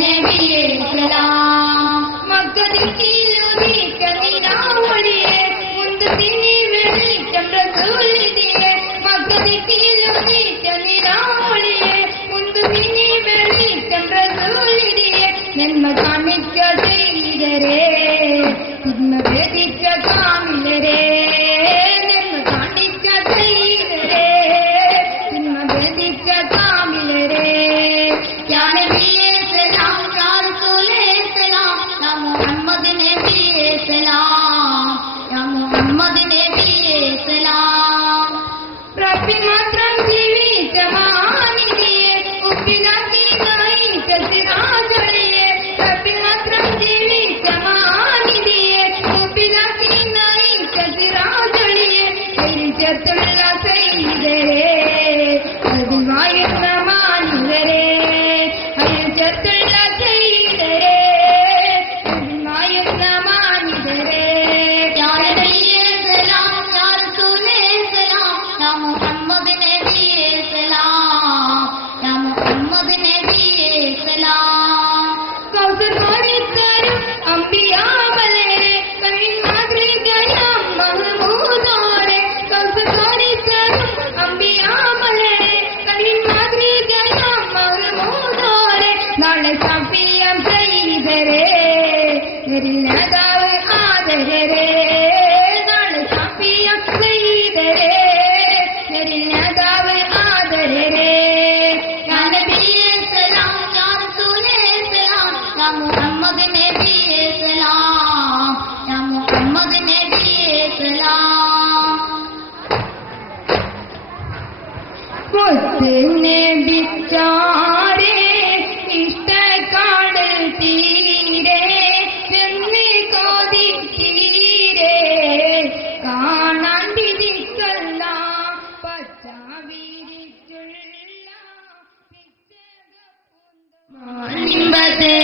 നബിയേ സലാം മക്കദിക്കിലുദിച്ച നിലാവൊളിയേ മുന്തു തിരി വെളിച്ചം റസൂലിനെ മക്കദിക്കിലുദിച്ച നിലാവൊളിയേ മുന്തു തിരി വെളിച്ചം റസൂലിനെ നന്മ കാണിച്ച ചെയ്തരേ തിന്മ ഭേദിച്ച കാമിലരേ നന്മ കാണിച്ച ചെയ്തരേ തിന്മ ഭേദിച്ച കാമിലരേ യാ നബിയേ സലാം യാ റസൂലേ സലാം യാ മുഹമ്മദ് നബിയേ സലാം യാ മുഹമ്മദ് നബിയേ സലാം റബ്ബി മാത്രം ജീവിച്ച മഹാനിധിയെ ഉപ്പിലാക്കി നയിച്ച സിറാജൊളിയെ റബ്ബി മാത്രം ജീവിച്ച മഹാനിധിയെ ഉപ്പിലാക്കി നയിച്ച സിറാജൊളിയെ ചേർത്തുള്ള സൈദരേ അതിവായുന്ന മാനുവരേ അയൽ ചേർത്തുള്ള സൈദരേ അതിവായുന്ന മാനുവരേ യാ നബിയേ സലാം യാ റസൂലേ സലാം യാ മുഹമ്മദ് നബിയേ സലാം യാ മുഹമ്മദ് നബിയേ സലാം കൗസർ കോരിത്തരും അംബിയാമലരെ കവിൻ മാതൃകയാം മഹ്മൂദോരെ കൗസർ കോരിത്തരും അംബിയാമലരെ കവിൻ മാതൃകയാം മഹ്മൂദോരെ നാളെ സഫിയം ചെയ്തരേ നേതാവ് ആദരരേ നാളെ സഫിയം ചെയ്തരേ നേതാവ് ആദരരേ യാ നബിയേ സലാം യാ റസൂലേ സലാം യാ മുഹമ്മദ് നബിയേ സലാം യാ മുഹമ്മദ് നബിയേ സലാം മുത്ത് നബിച്ചാരേ ഇഷ്ടക്കാടൽ തീരെ ചെന്ന് കൊതിച്ചീരേ കാണാൻ വിധിക്കല്ല പച്ച വിരിച്ചുള്ള നിമ്പതേ